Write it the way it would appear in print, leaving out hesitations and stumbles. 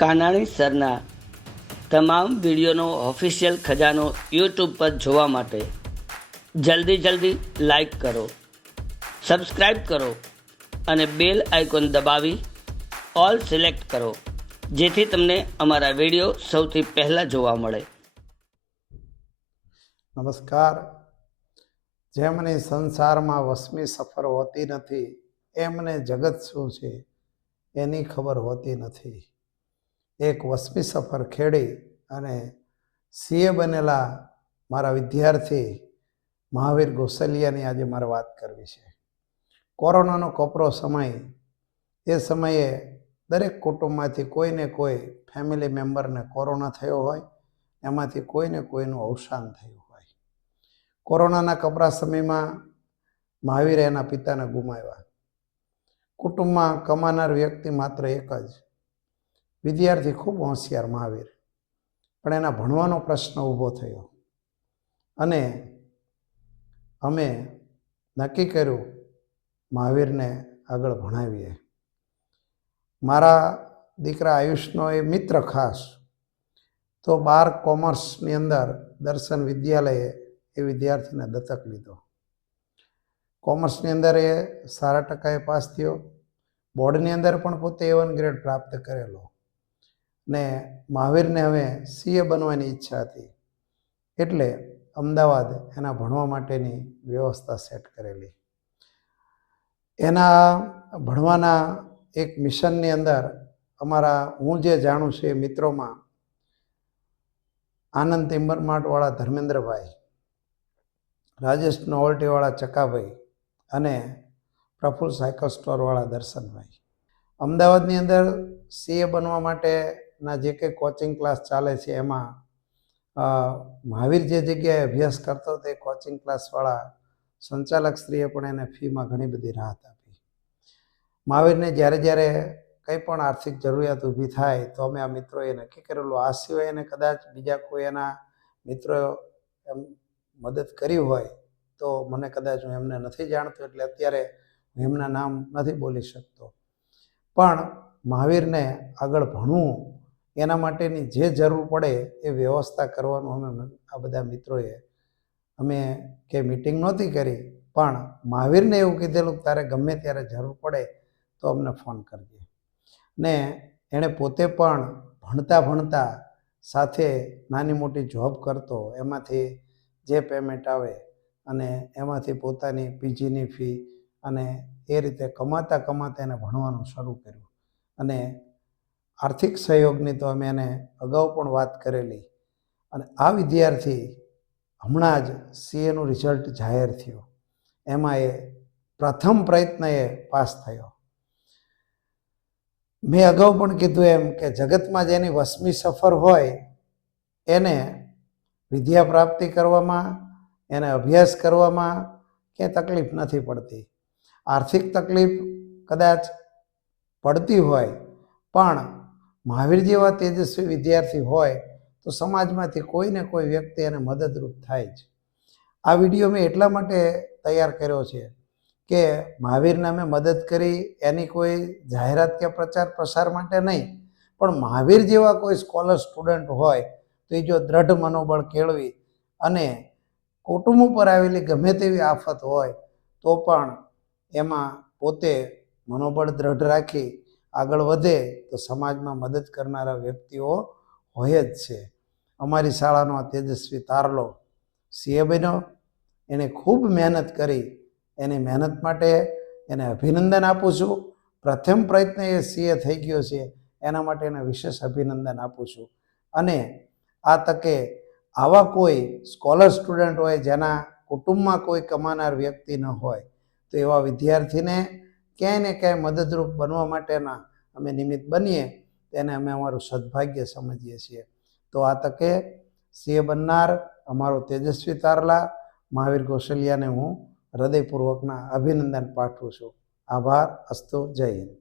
કાનાણી સરના તમામ વિડીયોનો ઓફિશિયલ ખજાનો યુટ્યુબ પર જોવા માટે જલ્દી લાઈક કરો, સબસ્ક્રાઈબ કરો અને બેલ આઇકોન દબાવી ઓલ સિલેક્ટ કરો, જેથી તમને અમારા વિડીયો સૌથી પહેલાં જોવા મળે. નમસ્કાર. જેમને સંસારમાં વસમી સફર હોતી નથી, એમને જગત શું છે એની ખબર હોતી નથી. એક વસમી સફર ખેડી અને સીએ બનેલા મારા વિદ્યાર્થી મહાવીર ગોસલિયાની આજે મારે વાત કરવી છે. કોરોનાનો કપરો સમય, એ સમયે દરેક કુટુંબમાંથી કોઈને કોઈ ફેમિલી મેમ્બરને કોરોના થયો હોય, એમાંથી કોઈને કોઈનું અવસાન થયું હોય. કોરોનાના કપરા સમયમાં મહાવીરે એના પિતાને ગુમાવ્યા. કુટુંબમાં કમાનાર વ્યક્તિ માત્ર એક જ વિદ્યાર્થી, ખૂબ હોશિયાર મહાવીર, પણ એના ભણવાનો પ્રશ્ન ઊભો થયો અને અમે નક્કી કર્યું મહાવીરને આગળ ભણાવીએ. મારા દીકરા આયુષનો એ મિત્ર ખાસ તો 12 કોમર્સની અંદર દર્શન વિદ્યાલયે એ વિદ્યાર્થીને દત્તક લીધો. કોમર્સની અંદર એ સારા ટકાએ પાસ થયો. બોર્ડની અંદર પણ પોતે A1 ગ્રેડ પ્રાપ્ત કરેલો ને મહાવીરને હવે સીએ બનવાની ઈચ્છા હતી, એટલે અમદાવાદ એના ભણવા માટેની વ્યવસ્થા સેટ કરેલી. એના ભણવાના એક મિશનની અંદર અમારા હું જે જાણું છું એ મિત્રોમાં આનંદ ટિમ્બરમાર્ટવાળા ધર્મેન્દ્રભાઈ, રાજેશ નોવલ્ટીવાળા ચકાભાઈ અને પ્રફુલ્લ સાયકલ સ્ટોરવાળા દર્શનભાઈ. અમદાવાદની અંદર સીએ બનવા માટેના જે કંઈ કોચિંગ ક્લાસ ચાલે છે એમાં મહાવીર જે જગ્યાએ અભ્યાસ કરતો તે કોચિંગ ક્લાસવાળા સંચાલકશ્રીએ પણ એને ફીમાં ઘણી બધી રાહત આપી. મહાવીરને જ્યારે કંઈ પણ આર્થિક જરૂરિયાત ઊભી થાય તો અમે આ મિત્રોએ નક્કી કરેલું, આ સિવાય એને કદાચ બીજા કોઈ એના મિત્રો એમ મદદ કરી હોય તો મને કદાચ હું એમને નથી જાણતો, એટલે અત્યારે હું એમના નામ નથી બોલી શકતો. પણ મહાવીરને આગળ ભણવું એના માટેની જે જરૂર પડે એ વ્યવસ્થા કરવાનું અમે આ બધા મિત્રોએ અમે કે મિટિંગ નહોતી કરી, પણ મહાવીરને એવું કીધેલું કે તારે ગમે ત્યારે જરૂર પડે તો અમને ફોન કરજે. ને એણે પોતે પણ ભણતા સાથે નાની મોટી જોબ કરતો, એમાંથી જે પેમેન્ટ આવે અને એમાંથી પોતાની પીજીની ફી અને એ રીતે કમાતા એને ભણવાનું શરૂ કર્યું. અને આર્થિક સહયોગની તો અમે એને અગાઉ પણ વાત કરેલી. અને આ વિદ્યાર્થી હમણાં જ સીએનું રિઝલ્ટ જાહેર થયું, એમાં એ પ્રથમ પ્રયત્ન એ પાસ થયો. મેં અગાઉ પણ કીધું એમ કે જગતમાં જેની વસમી સફર હોય એને વિદ્યા પ્રાપ્તિ કરવામાં, એને અભ્યાસ કરવામાં ક્યાંય તકલીફ નથી પડતી. આર્થિક તકલીફ કદાચ પડતી હોય, પણ મહાવીર જેવા તેજસ્વી વિદ્યાર્થી હોય તો સમાજમાંથી કોઈને કોઈ વ્યક્તિ એને મદદરૂપ થાય જ. આ વિડીયો મેં એટલા માટે તૈયાર કર્યો છે કે મહાવીરને અમે મદદ કરી એની કોઈ જાહેરાત કે પ્રચાર પ્રસાર માટે નહીં, પણ મહાવીર જેવા કોઈ સ્કોલર સ્ટુડન્ટ હોય તો એ જો દ્રઢ મનોબળ કેળવી અને કુટુંબ ઉપર આવેલી ગમે તેવી આફત હોય તો પણ એમાં પોતે મનોબળ દ્રઢ રાખી આગળ વધે તો સમાજમાં મદદ કરનારા વ્યક્તિઓ હોય જ છે. અમારી શાળાનો આ તેજસ્વી તારલો સીએ બન્યો, એણે ખૂબ મહેનત કરી. એની મહેનત માટે એને અભિનંદન આપું છું. પ્રથમ પ્રયત્ન એ સીએ થઈ ગયો છે, એના માટે એને વિશેષ અભિનંદન આપું છું. અને આ તકે આવા કોઈ સ્કોલર સ્ટુડન્ટ હોય જેના કુટુંબમાં કોઈ કમાનાર વ્યક્તિ ન હોય તો એવા વિદ્યાર્થીને ક્યાંય ને ક્યાંય મદદરૂપ બનવા માટેના અમે નિમિત્ત બનીએ, તેને અમે અમારું સદભાગ્ય સમજીએ છીએ. તો આ તકે સીએ બનનાર અમારો તેજસ્વી તારલા મહાવીર ગોસલિયાને હું હૃદયપૂર્વકના અભિનંદન પાઠવું છું. આભાર. અસ્તુ. જય હિન્દ.